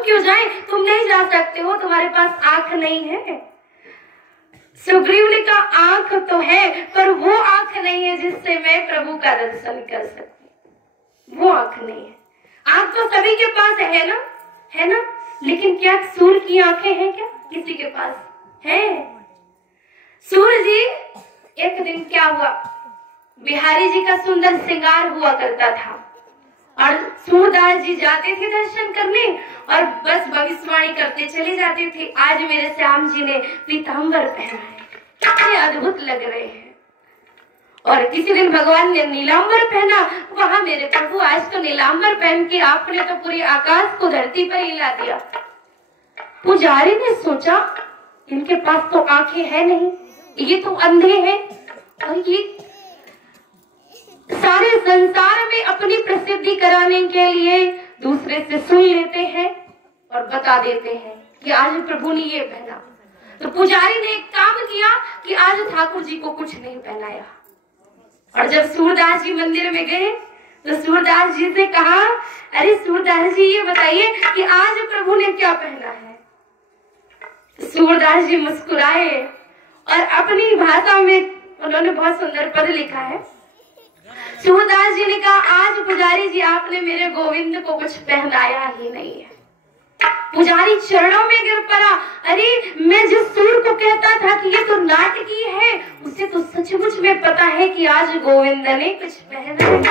हम क्यों जाएं? तुम नहीं जा सकते हो, तुम्हारे पास आंख नहीं है। सुग्रीव ने कहा आंख तो है, पर वो आंख नहीं है जिससे मैं प्रभु का दर्शन कर सकूं। वो आंख नहीं है। आंख तो सभी के पास है ना, है ना? लेकिन क्या सूर्य की आंखें हैं क्या किसी के पास? है। सूर्य जी, एक दिन क्या हुआ, बिहारी जी का सुंदर श्रृंगार हुआ करता था और सूरदास जी जाते थे दर्शन करने और बस भविष्यवाणी करते चले जाते थे, आज मेरे श्याम जी ने पीतांबर पहना है, कितने अद्भुत लग रहे हैं। और किसी दिन भगवान ने नीलांबर पहना, वहां मेरे प्रभु आज तो नीलांबर पहन के आपने तो पूरे आकाश को धरती पर हिला दिया। पुजारी ने सोचा इनके पास तो आंखें है नहीं, ये तो अंधे हैं और ये सारे संसार में अपनी प्रसिद्धि कराने के लिए दूसरे से सुन लेते हैं और बता देते हैं कि आज प्रभु ने ये पहना। तो पुजारी ने एक काम किया कि आज ठाकुर जी को कुछ नहीं पहनाया। और जब सूरदास जी मंदिर में गए तो सूरदास जी से कहा, अरे सूरदास जी ये बताइए कि आज प्रभु ने क्या पहना है? सूरदास जी मुस्कुराए और अपनी भाषा में उन्होंने बहुत सुंदर पद लिखा है। सूरदास जी ने कहा, आज पुजारी जी आपने मेरे गोविंद को कुछ पहनाया ही नहीं है। पुजारी चरणों में गिर पड़ा, अरे मैं जिस सूर को कहता था कि ये तो नाटकी है, उसे तो सचमुच में पता है कि आज गोविंद ने कुछ पहना है।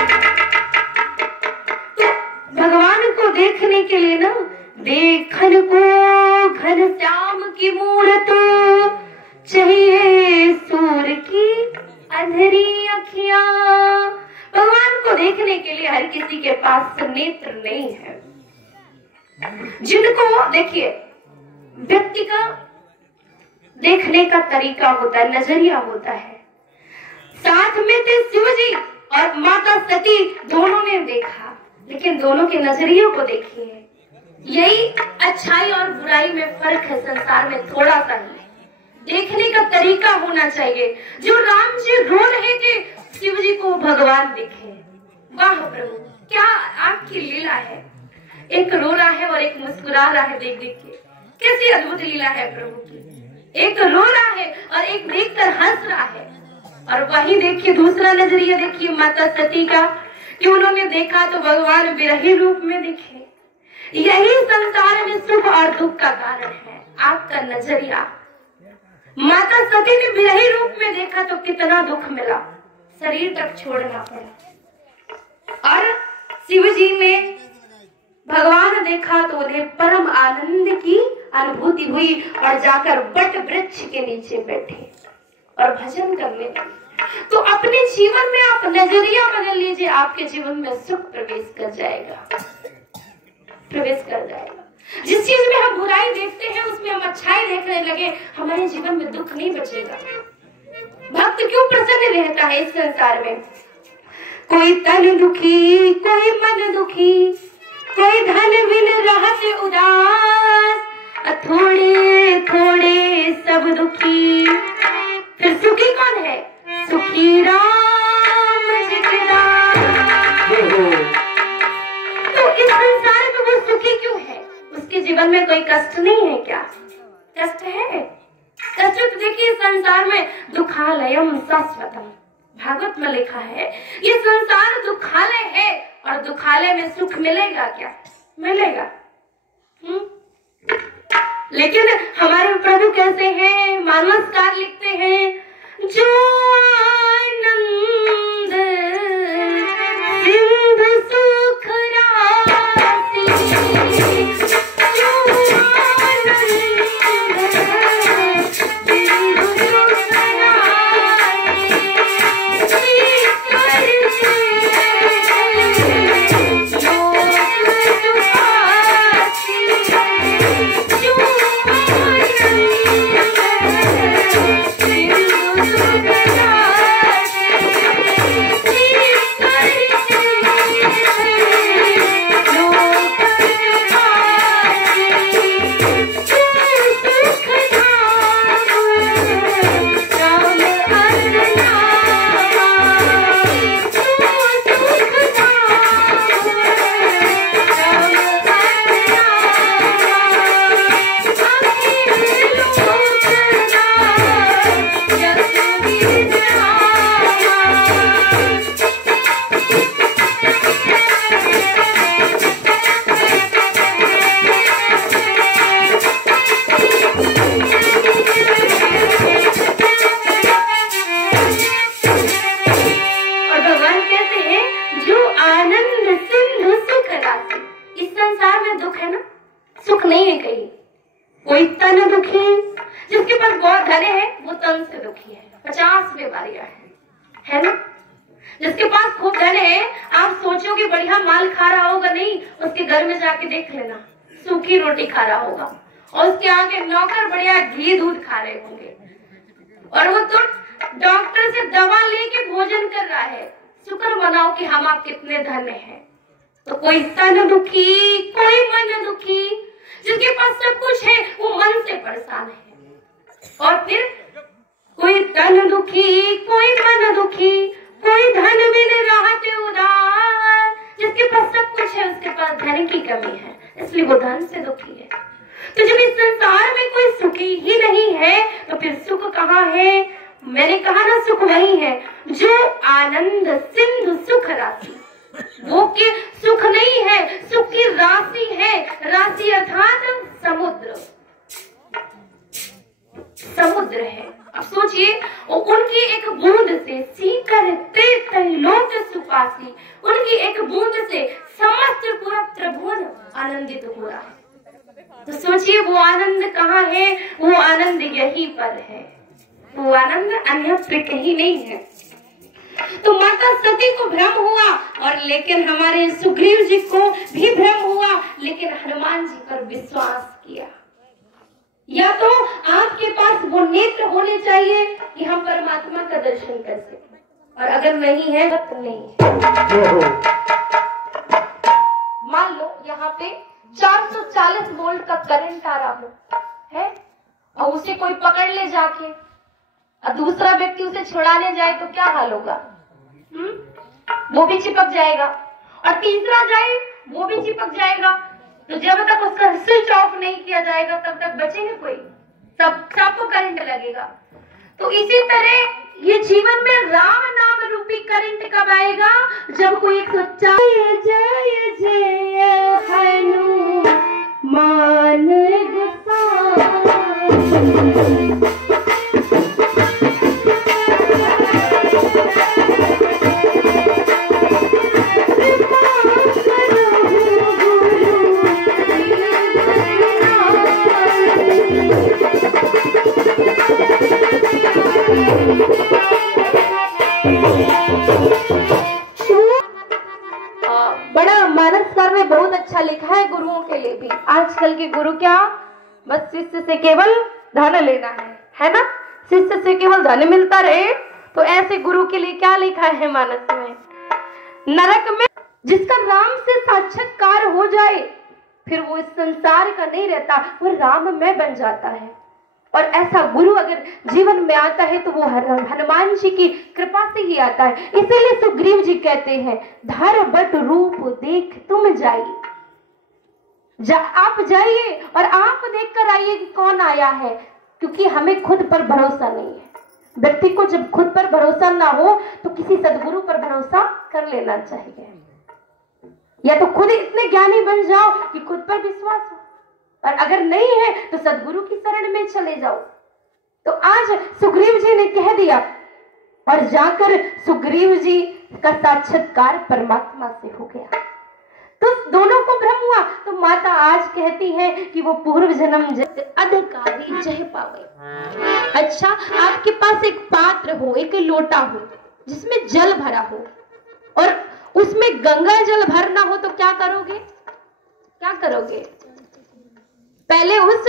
तो भगवान को देखने के लिए ना, देखन को घनश्याम की मूरत, चाहिए सूर की अंधेरी अखियां। भगवान को देखने के लिए हर किसी के पास नेत्र नहीं है। जिनको देखिए, व्यक्ति का देखने का तरीका होता है, नजरिया होता है। साथ में थे शिव जी और माता सती, दोनों ने देखा, लेकिन दोनों के नजरियों को देखिए। यही अच्छाई और बुराई में फर्क है संसार में, थोड़ा सा ही देखने का तरीका होना चाहिए। जो राम जी रो रहे थे, शिव जी को भगवान दिखे। वाह प्रभु, क्या आपकी लीला है। एक रो रहा है और एक मुस्कुरा रहा है, देख देख के कैसी अद्भुत लीला है प्रभु की। एक रो रहा है और एक देखकर हंस रहा है। और वही देखिए दूसरा नजरिया देखिए माता सती का, कि उन्होंने देखा तो भगवान विरही रूप में दिखे। यही संसार में सुख और दुख का कारण है, आपका नजरिया। माता सती ने विरही रूप में देखा तो कितना दुख मिला, शरीर तक छोड़ना पड़ा। और शिव जी में भगवान देखा तो उन्हें परम आनंद की अनुभूति हुई और जाकर वट वृक्ष के नीचे बैठे और भजन करने लगे। तो अपने जीवन में आप नजरिया बदल लीजिए, आपके जीवन में सुख प्रवेश कर जाएगा, प्रवेश कर जाएगा। जिस चीज में हम बुराई देखते हैं उसमें हम अच्छाई देखने लगे, हमारे जीवन में दुख नहीं बचेगा। भक्त क्यों प्रसन्न रहता है इस संसार में? कोई तन दुखी, कोई मन दुखी, कोई धन बिन रहते उदास, थोड़े थोड़े सब दुखी। फिर सुखी कौन है? सुखी राम जी के दास। तो इस संसार में वो सुखी क्यों है? उसके जीवन में कोई कष्ट नहीं है क्या? कष्ट है। कष्ट तो देखिए संसार में दुखालयम शाश्वतम, भागवत में लिखा है ये संसार दुखालय है और दुखालय में सुख मिलेगा क्या? मिलेगा। लेकिन हमारे प्रभु कैसे हैं? मानसकार लिखते हैं, जो आनंद सिंधु सुख राशि, जो आनंद सिंधु सुख राशि, दुख है ना, सुख नहीं है कहीं। कोई तन दुखी, जिसके पास बहुत धन है वो तन से दुखी है, 50 बीमारियां है ना। जिसके पास खूब धन है, आप सोचोगे बढ़िया माल खा रहा होगा, नहीं, उसके घर में जाके देख लेना, सूखी रोटी खा रहा होगा और उसके आगे नौकर बढ़िया घी दूध खा रहे होंगे, और वो तो डॉक्टर से दवा लेके भोजन कर रहा है। शुक्र मनाओ कि हम आप कितने धन्य हैं। तो कोई तन दुखी, कोई मन दुखी, जिसके पास सब कुछ है वो मन से परेशान है। और फिर कोई तन दुखी, कोई मन दुखी, कोई धन बिन रहत उदार, जिसके पास सब कुछ है उसके पास धन की कमी है, इसलिए वो धन से दुखी है। तो जब इस संसार में कोई सुखी ही नहीं है तो फिर सुख कहाँ है? मैंने कहा ना, सुख वही है जो आनंद सिंधु सुख राशि, वो कि सुख नहीं है, सुख की राशि है। राशि अर्थात समुद्र, समुद्र है। अब सोचिए, उनकी एक बूंद से सीकर लोक सुपासी, उनकी एक बूंद से समस्त पूरा त्रिभुवन आनंदित हो रहा है। तो सोचिए वो आनंद कहाँ है? वो आनंद यहीं पर है, वो आनंद अन्यत्र कहीं नहीं है। तो माता सती को भ्रम हुआ, और लेकिन हमारे सुग्रीव जी को भी भ्रम हुआ, लेकिन हनुमान जी पर विश्वास किया। या तो आपके पास वो नेत्र होने चाहिए कि हम परमात्मा का दर्शन कर सकें, और अगर नहीं है तो नहीं है। मान लो यहाँ पे 440 वोल्ट का करंट आ रहा हो है, और उसे कोई पकड़ ले जाके, और दूसरा व्यक्ति उसे छुड़ाने जाए तो क्या हाल होगा? वो भी चिपक जाएगा, और तीसरा जाए वो भी चिपक जाएगा। तो जब तक उसका स्विच ऑफ नहीं किया जाएगा तब तक बचेंगे कोई? सबको करंट लगेगा। तो इसी तरह ये जीवन में राम नाम रूपी करंट कब आएगा? जब कोई एक सच्चा जय जय हनुमान बड़ा मानसकार ने बहुत अच्छा लिखा है गुरुओं के लिए भी। आजकल के गुरु क्या, बस शिष्य से केवल धन लेना है ना, शिष्य से केवल धन मिलता रहे। तो ऐसे गुरु के लिए क्या लिखा है मानस में? नरक में जिसका राम से साक्षात्कार हो जाए, फिर वो इस संसार का नहीं रहता, वो राममय बन जाता है। और ऐसा गुरु अगर जीवन में आता है तो वो हनुमान जी की कृपा से ही आता है। इसीलिए सुग्रीव जी कहते हैं, धर बट रूप देख तुम जाइए, आप जाइए और आप देख कर आइए कि कौन आया है, क्योंकि हमें खुद पर भरोसा नहीं है। व्यक्ति को जब खुद पर भरोसा ना हो तो किसी सदगुरु पर भरोसा कर लेना चाहिए, या तो खुद इतने ज्ञानी बन जाओ कि खुद पर विश्वास हो, और अगर नहीं है तो सदगुरु की शरण में चले जाओ। तो आज सुग्रीव जी ने कह दिया, और जाकर सुग्रीव जी का साक्षात्कार परमात्मा से हो गया। तो दोनों को भ्रम हुआ। तो माता आज कहती है कि वो पूर्व जन्म अधिकारी जय पावे। अच्छा, आपके पास एक पात्र हो, एक लोटा हो जिसमें जल भरा हो, और उसमें गंगा जल भरना हो, तो क्या करोगे? क्या करोगे? पहले उस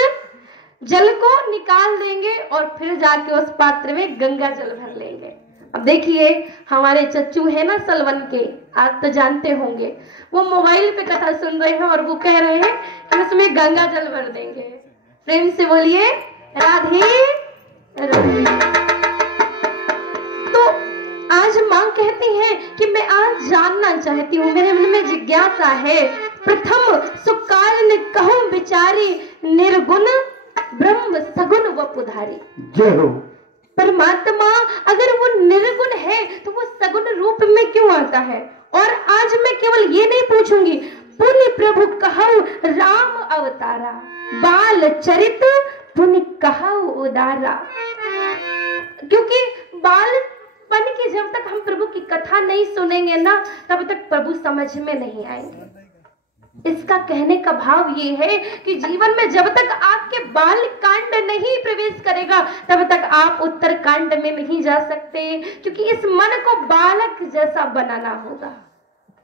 जल को निकाल देंगे और फिर जाके उस पात्र में गंगा जल भर लेंगे। अब देखिए, हमारे चच्चू है ना सलवन के, आप तो जानते होंगे, वो मोबाइल पे कथा सुन रहे हैं और वो कह रहे हैं कि उसमें गंगा जल भर देंगे। प्रेम से बोलिए राधे राधे। तो आज मां कहती है कि मैं आज जानना चाहती हूँ, मेरे मन में जिज्ञासा है। प्रथम सुकाल ने कहूं बिचारी, निर्गुण ब्रह्म सगुण व पुधारी। जय हो। परमात्मा अगर वो निर्गुण है तो वो सगुण रूप में क्यों आता है? और आज मैं केवल ये नहीं पूछूंगी, पुण्य प्रभु कहूं राम अवतारा, बाल चरित पुण्य कहूं उदारा। क्योंकि बालपन की जब तक हम प्रभु की कथा नहीं सुनेंगे ना, तब तक प्रभु समझ में नहीं आएंगे। इसका कहने का भाव ये है कि जीवन में जब तक आपके बाल कांड नहीं प्रवेश करेगा तब तक आप उत्तर कांड में नहीं जा सकते, क्योंकि इस मन को बालक जैसा बनाना होगा,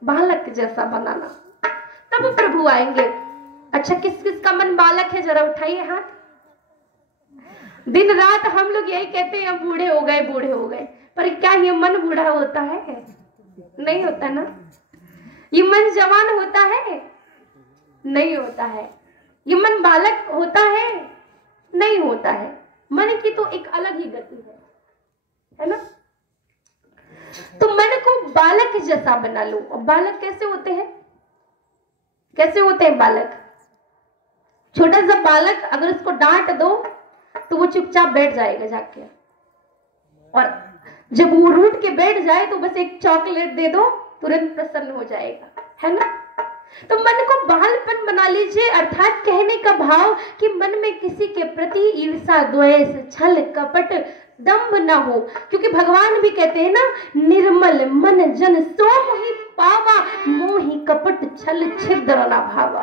बालक जैसा बनाना, तब प्रभु आएंगे। अच्छा, किस किस का मन बालक है, जरा उठाइए हाथ। दिन रात हम लोग यही कहते हैं हम बूढ़े हो गए, बूढ़े हो गए, पर क्या ये मन बूढ़ा होता है? नहीं होता ना। ये मन जवान होता है? नहीं होता है। ये मन बालक होता है? नहीं होता है। मन की तो एक अलग ही गति है ना। तो मन को बालक जैसा बना लो। और बालक कैसे होते हैं? कैसे होते हैं बालक? छोटा सा बालक अगर उसको डांट दो तो वो चुपचाप बैठ जाएगा जाके, और जब वो रूठ के बैठ जाए तो बस एक चॉकलेट दे दो तुरंत प्रसन्न हो जाएगा, है ना। तो मन को बालपन बना लीजिए, अर्थात कहने का भाव कि मन में किसी के प्रति ईर्षा, द्वेष, छल, कपट, दंभ ना हो, क्योंकि भगवान भी कहते हैं ना, निर्मल मन जन सो मोहि पावा, मोहि कपट छल छिद्र ना भावा।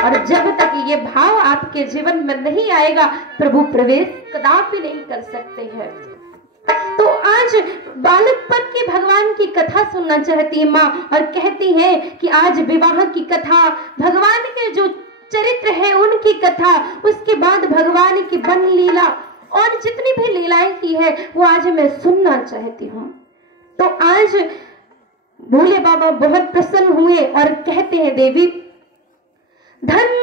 और जब तक ये भाव आपके जीवन में नहीं आएगा प्रभु प्रवेश कदापि नहीं कर सकते हैं। तो आज बालकपन की भगवान की कथा सुनना चाहती है माँ, और कहती है कि आज विवाह की कथा, भगवान के जो चरित्र है उनकी कथा, उसके बाद भगवान की वन लीला और जितनी भी लीलाएं की है वो आज मैं सुनना चाहती हूँ। तो आज भोले बाबा बहुत प्रसन्न हुए और कहते हैं, देवी धन